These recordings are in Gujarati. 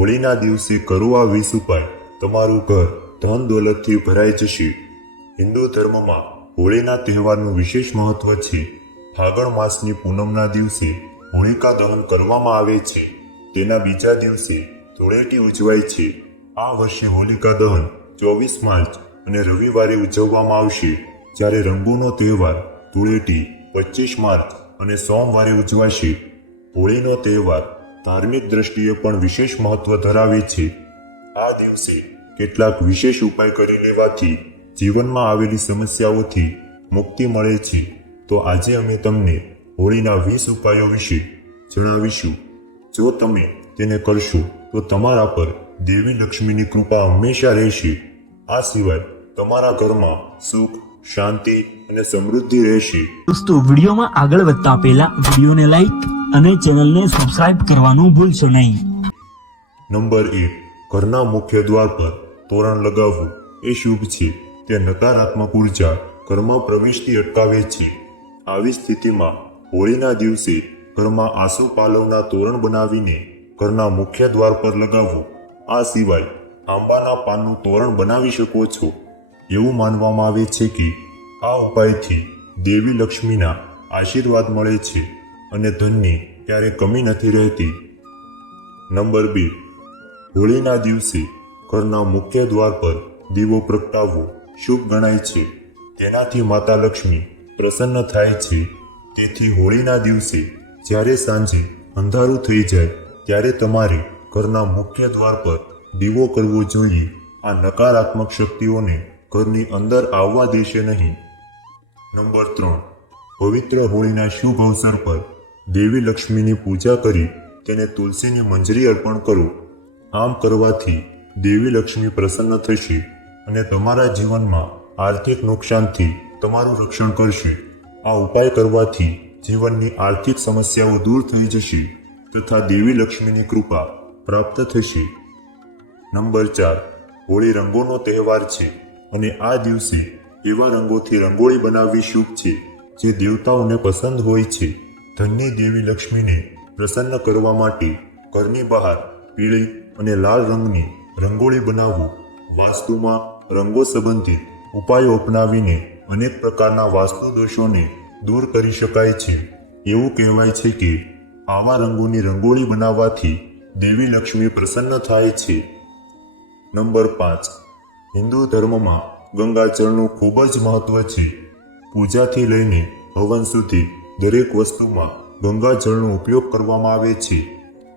હોળીના દિવસે કરો આ 20 ઉપાય, તમારું ઘર ધન દોલતથી ભરાઈ જશે. હિન્દુ ધર્મમાં હોળીના તહેવારનું વિશેષ મહત્વ છે. ફાગણ માસની પૂનમના દિવસે હોળિકા દહન કરવામાં આવે છે. તેના બીજા દિવસે ધૂળેટી ઉજવાય છે. આ વર્ષે હોલિકા દહન 24 માર્ચ અને રવિવારે ઉજવવામાં આવશે, જ્યારે રંગોનો તહેવાર ધૂળેટી 25 માર્ચ અને સોમવારે ઉજવાશે. હોળીનો તહેવાર ધાર્મિક દ્રષ્ટિએ પણ વિશેષ મહત્વ ધરાવે છે. આ દિવસે કેટલાક વિશેષ ઉપાય કરી લેવાથી જીવનમાં આવેલી સમસ્યાઓથી મુક્તિ મળે છે. તો આજે અમે તમને હોળીના 20 ઉપાયો વિશે જણાવીશું. જો તમે તેને કરશો તો તમારા પર દેવી લક્ષ્મીની કૃપા હંમેશા રહેશે. આ સિવાય તમારા ઘરમાં સુખ, શાંતિ અને સમૃદ્ધિ રહેશે. દોસ્તો, વિડીયોમાં આગળ વધતા પહેલા વિડીયોને લાઈક અને ચેનલને સબસ્ક્રાઇબ કરવાનું ભૂલશો નહીં. નંબર 1, ઘરના મુખ્ય દ્વાર પર તોરણ લગાવવું એ શુભ છે. તે નકારાત્મક ઉર્જા ઘરમાં પ્રવેશથી અટકાવે છે. આવી સ્થિતિમાં હોળીના દિવસે ઘરમાં આસોપાલવના તોરણ બનાવીને ઘરના મુખ્ય દ્વાર પર લગાવવું. આ સિવાય આંબાના પાનનું તોરણ બનાવી શકો છો. એવું માનવામાં આવે છે કે આ ઉપાયથી દેવી લક્ષ્મીના આશીર્વાદ મળે છે અને ધનની ક્યારેય કમી નથી રહેતી. નંબર 2, હોળીના દિવસે ઘરના મુખ્ય દ્વાર પર દીવો પ્રગટાવવો શુભ ગણાય છે. તેનાથી માતા લક્ષ્મી પ્રસન્ન થાય છે. તેથી હોળીના દિવસે જ્યારે સાંજે અંધારું થઈ જાય ત્યારે તમારે ઘરના મુખ્ય દ્વાર પર દીવો કરવો જોઈએ. આ નકારાત્મક શક્તિઓને ઘરની અંદર આવવા દેશે નહીં. નંબર 3, પવિત્ર હોળીના શુભ અવસર પર દેવી લક્ષ્મીની પૂજા કરી તેને તુલસીની મંજરી અર્પણ કરો. આમ કરવાથી દેવી લક્ષ્મી પ્રસન્ન થશે અને તમારા જીવનમાં આર્થિક નુકસાનથી તમારું રક્ષણ કરશે. આ ઉપાય કરવાથી જીવનની આર્થિક સમસ્યાઓ દૂર થઈ જશે તથા દેવી લક્ષ્મીની કૃપા પ્રાપ્ત થશે. નંબર 4, હોળી રંગોનો તહેવાર છે અને આ દિવસે એવા રંગોથી રંગોળી બનાવવી શુભ છે જે દેવતાઓને પસંદ હોય છે. ધનની દેવી લક્ષ્મીને પ્રસન્ન કરવા માટે ઘરની બહાર પીળી અને લાલ રંગની રંગોળી બનાવવું. વાસ્તુમાં રંગો સંબંધિત ઉપાયો અપનાવીને અનેક પ્રકારના વાસ્તુ દોષોને દૂર કરી શકાય છે. એવું કહેવાય છે કે આવા રંગોની રંગોળી બનાવવાથી દેવી લક્ષ્મી પ્રસન્ન થાય છે. નંબર 5, હિન્દુ ધર્મમાં ગંગાજળનું ખૂબ જ મહત્વ છે. પૂજાથી લઈને હવન સુધી દરેક વસ્તુમાં ગંગાજળનો ઉપયોગ કરવામાં આવે છે.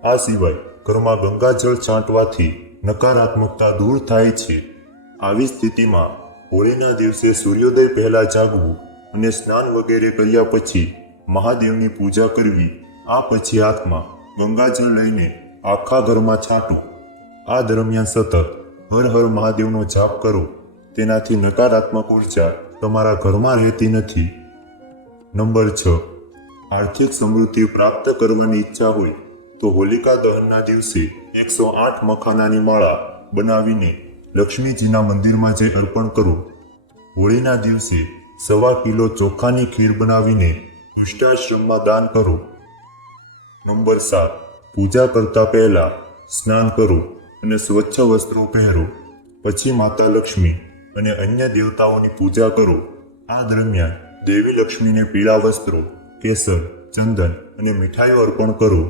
આ સિવાય ઘરમાં ગંગાજળ છાંટવાથી નકારાત્મકતા દૂર થાય છે. આવી સ્થિતિમાં હોળીના દિવસે સૂર્યોદય પહેલા જાગવું અને સ્નાન વગેરે કર્યા પછી મહાદેવની પૂજા કરવી. આ પછી હાથમાં ગંગાજળ લઈને આખા ઘરમાં છાંટો. આ દરમિયાન સતત હર હર મહાદેવનો જાપ કરો. તેનાથી નકારાત્મક ઉર્જા તમારા ઘરમાં રહેતી નથી. નંબર 6, આર્થિક સમૃદ્ધિ પ્રાપ્ત કરવાની ઈચ્છા હોય તો હોલિકા દહનના દિવસે 108 મખાનાની માળા બનાવીને લક્ષ્મીજીના મંદિરમાં જઈ અર્પણ કરો. હોળીના દિવસે 1.25 કિલો ચોખાની ખીર બનાવીને વૃદ્ધાશ્રમમાં દાન કરો. નંબર 7, પૂજા કરતા પહેલા સ્નાન કરો અને સ્વચ્છ વસ્ત્રો પહેરો. પછી માતા લક્ષ્મી અને અન્ય દેવતાઓની પૂજા કરો. આ દરમિયાન દેવી લક્ષ્મીને પીળા વસ્ત્રો, કેસર, ચંદન અને મીઠાઈઓ અર્પણ કરો.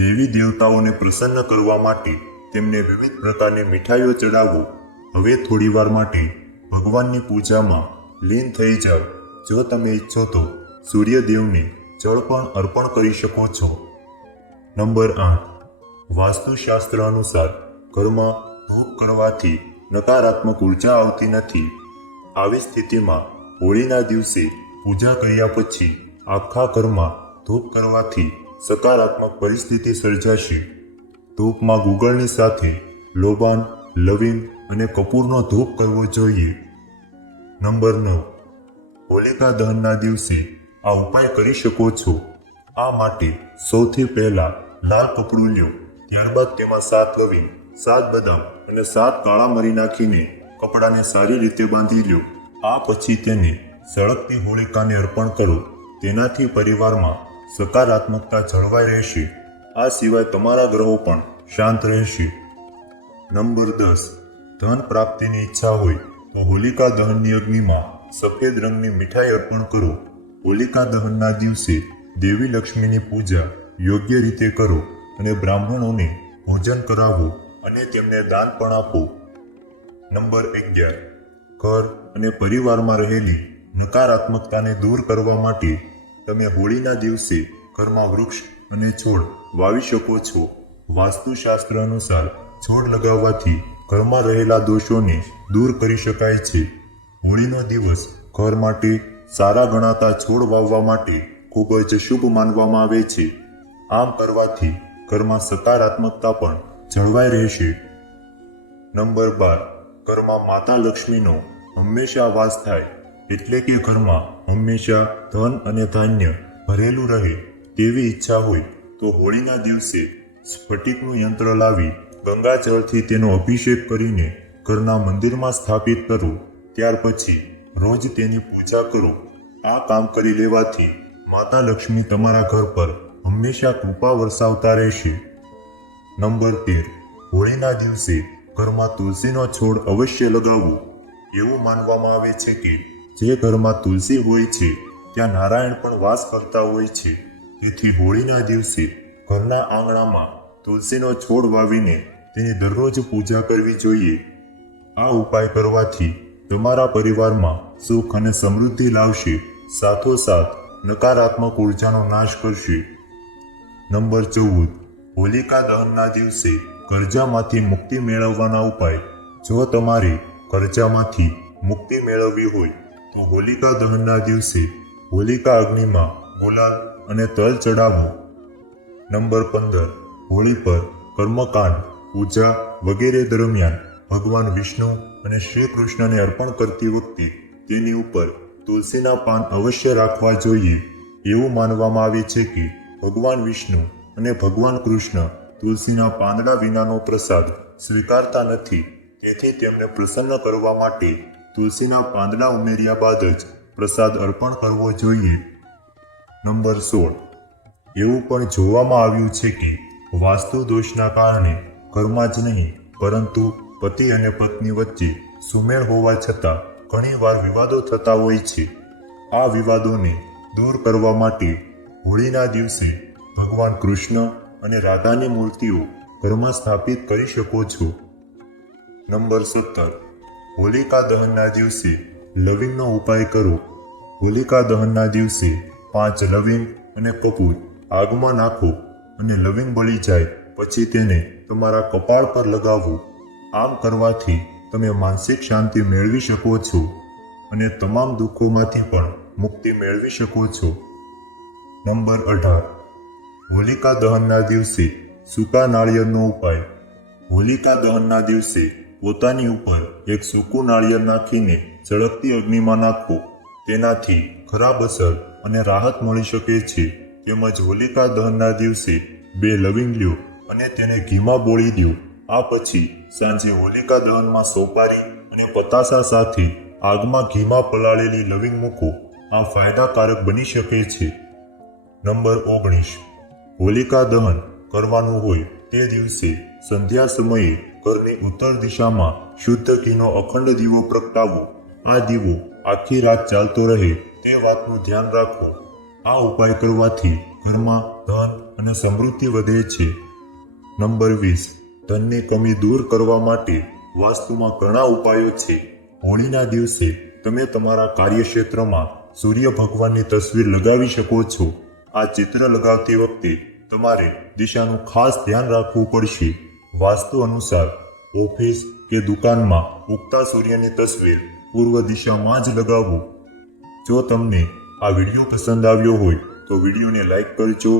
દેવી દેવતાઓને પ્રસન્ન કરવા માટે તેમને વિવિધ પ્રકારની મીઠાઈઓ ચડાવો. હવે થોડીવાર માટે ભગવાનની પૂજામાં લીન થઈ જાઓ. જો તમે ઈચ્છો તો સૂર્યદેવને જળ પણ અર્પણ કરી શકો છો. નંબર 8, વાસ્તુશાસ્ત્ર અનુસાર ઘરમાં ધૂપ કરવાથી નકારાત્મક ઉર્જા આવતી નથી. આવી સ્થિતિમાં હોળીના દિવસે પૂજા કર્યા પછી આખા ઘરમાં ધૂપ કરવાથી સકારાત્મક પરિસ્થિતિ સર્જાશે. ધૂપમાં ગુગળની સાથે લોબાન, લવિંગ અને કપૂરનો ધૂપ કરવો જોઈએ. નંબર 9, હોલિકા દહનના દિવસે આ ઉપાય કરી શકો છો. આ માટે સૌથી પહેલા લાલ કપડું લ્યો. ત્યારબાદ તેમાં 7 લવિંગ, 7 બદામ અને 7 કાળા મરી નાખીને કપડાને સારી રીતે બાંધી લ્યો. આ પછી તેને સળગતી હોલિકાને અર્પણ કરો. તેનાથી પરિવારમાં સકારાત્મકતા જળવાઈ રહેશે. આ સિવાય તમારા ગ્રહો પણ શાંત રહેશે નંબર 10, ધન પ્રાપ્તિની ઈચ્છા હોય તો હોલિકા દહનની અગ્નિમાં સફેદ રંગની મીઠાઈ અર્પણ કરો. હોલિકા દહનના દિવસે દેવી લક્ષ્મીની પૂજા યોગ્ય રીતે કરો અને બ્રાહ્મણોને ભોજન કરાવો અને તેમને દાન પણ આપો. નંબર 11, ઘર અને પરિવારમાં રહેલી નકારાત્મકતાને દૂર કરવા માટે તમે હોળીના દિવસે ઘરમાં વૃક્ષ અને છોડ વાવી શકો છો. વાસ્તુશાસ્ત્ર અનુસાર છોડ લગાવવાથી ઘરમાં રહેલા દોષોને દૂર કરી શકાય છે. હોળીનો દિવસ ઘર માટે સારા ગણાતા છોડ વાવવા માટે ખૂબ જ શુભ માનવામાં આવે છે. આમ કરવાથી ઘરમાં સકારાત્મકતા પણ જળવાઈ રહેશે. નંબર 12, ઘરમાં માતા લક્ષ્મીનો હંમેશા વાસ થાય, એટલે કે ઘરમાં હંમેશા ધન અને ધાન્ય ભરેલું રહે તેવી ઈચ્છા હોય તો હોળીના દિવસે સ્ફટિકનું યંત્ર લાવી ગંગાજળથી તેનો અભિષેક કરીને ઘરના મંદિરમાં સ્થાપિત કરો. ત્યાર પછી રોજ તેની પૂજા કરો. આ કામ કરી લેવાથી માતા લક્ષ્મી તમારા ઘર પર હંમેશા કૃપા વરસાવતા રહેશે. નંબર 13, હોળીના દિવસે ઘરમાં તુલસીનો છોડ અવશ્ય લગાવવો. એવું માનવામાં આવે છે કે જે ઘરમાં તુલસી હોય છે ત્યાં નારાયણ પણ વાસ કરતા હોય છે. તેથી હોળીના દિવસે ઘરના આંગણામાં તુલસીનો છોડ વાવીને તેની દરરોજ પૂજા કરવી જોઈએ. આ ઉપાય કરવાથી તમારા પરિવારમાં સુખ અને સમૃદ્ધિ લાવશે, સાથોસાથ નકારાત્મક ઉર્જાનો નાશ કરશે. નંબર 14, હોલિકા દહનના દિવસે કર્જામાંથી મુક્તિ મેળવવાના ઉપાય. જો તમારે કર્જામાંથી મુક્તિ મેળવવી હોય તો હોલિકા દહનના દિવસે હોલિકા અગ્નિમાં ગુલાલ અને તલ ચડાવો. નંબર 15, હોળી પર કર્મકાંડ, પૂજા વગેરે દરમિયાન ભગવાન વિષ્ણુ અને શ્રી કૃષ્ણને અર્પણ કરતી વખતે તેની ઉપર તુલસીના પાન અવશ્ય રાખવા જોઈએ. એવું માનવામાં આવે છે કે ભગવાન વિષ્ણુ અને ભગવાન કૃષ્ણ તુલસીના પાંદડા વિનાનો પ્રસાદ સ્વીકારતા નથી. તેથી તેમને પ્રસન્ન કરવા માટે તુલસીના પાંદડા ઉમેર્યા બાદ જ પ્રસાદ અર્પણ કરવો જોઈએ. નંબર 16, એવું પણ જોવામાં આવ્યું છે કે વાસ્તુ દોષના કારણે ઘરમાં જ નહીં પરંતુ પતિ અને પત્ની વચ્ચે સુમેળ હોવા છતાં ઘણીવાર વિવાદો થતા હોય છે. આ વિવાદોને દૂર કરવા માટે હોળીના દિવસે ભગવાન કૃષ્ણ અને રાધાની મૂર્તિઓ ઘરમાં સ્થાપિત કરી શકો છો. નંબર 17, હોલિકા દહનના દિવસે લવિંગનો ઉપાય કરો. હોલિકા દહનના દિવસે 5 લવિંગ અને કપૂર આગમાં નાખો અને લવિંગ બળી જાય પછી તેને તમારા કપાળ પર લગાવો. આમ કરવાથી તમે માનસિક શાંતિ મેળવી શકો છો અને તમામ દુઃખોમાંથી પણ મુક્તિ મેળવી શકો છો. નંબર 18, હોલિકા દહનના દિવસે સૂકા નાળિયેરનો ઉપાય. હોલિકા દહનના દિવસે પોતાની ઉપર એક સૂકું નાળિયેર નાખીને સળગતી અગ્નિમાં નાખો. તેનાથી ખરાબ અસર અને રાહત મળી શકે છે. તેમજ હોલિકા દહનના દિવસે 2 લવિંગ લ્યો અને તેને ઘીમાં બોળી દો. આ પછી સાંજે હોલિકા દહનમાં સોપારી અને પતાસા સાથે આગમાં ઘીમાં પલાળેલી લવિંગ મૂકો. આ ફાયદાકારક બની શકે છે. નંબર 19, હોલિકા દહન કરવાનું હોય તે દિવસે સંધ્યા સમયે ઘરની ઉત્તર દિશામાં શુદ્ધ ઘીનો અખંડ દીવો પ્રગટાવો. આ દીવો આખી રાત ચાલતો રહે તે વાતનું ધ્યાન રાખો. આ ઉપાય કરવાથી ઘરમાં ધન અને સમૃદ્ધિ વધે છે. નંબર 20, ધનની કમી દૂર કરવા માટે વાસ્તુમાં ઘણા ઉપાયો છે. હોળીના દિવસે તમે તમારા કાર્યક્ષેત્રમાં સૂર્ય ભગવાનની તસવીર લગાવી શકો છો. આ ચિત્ર લગાવતી વખતે તમારે દિશાનું ખાસ ધ્યાન રાખવું પડશે. વાસ્તુ અનુસાર ઓફિસ કે દુકાનમાં ઉગતા સૂર્યની તસવીર પૂર્વ દિશામાં જ લગાવો. જો તમને આ વિડીયો પસંદ આવ્યો હોય તો વિડીયોને લાઈક કરજો,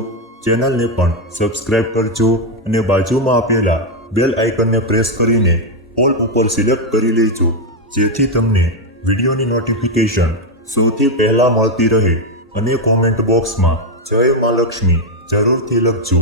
ચેનલને પણ સબસ્ક્રાઇબ કરજો અને બાજુમાં આપેલા બેલ આઇકનને પ્રેસ કરીને ઓલ ઉપર સિલેક્ટ કરી લેજો, જેથી તમને વિડીયોની નોટિફિકેશન સૌથી પહેલા મળતી રહે. અને કોમેન્ટ બોક્સમાં જય મા લક્ષ્મી જરૂરથી લખજો.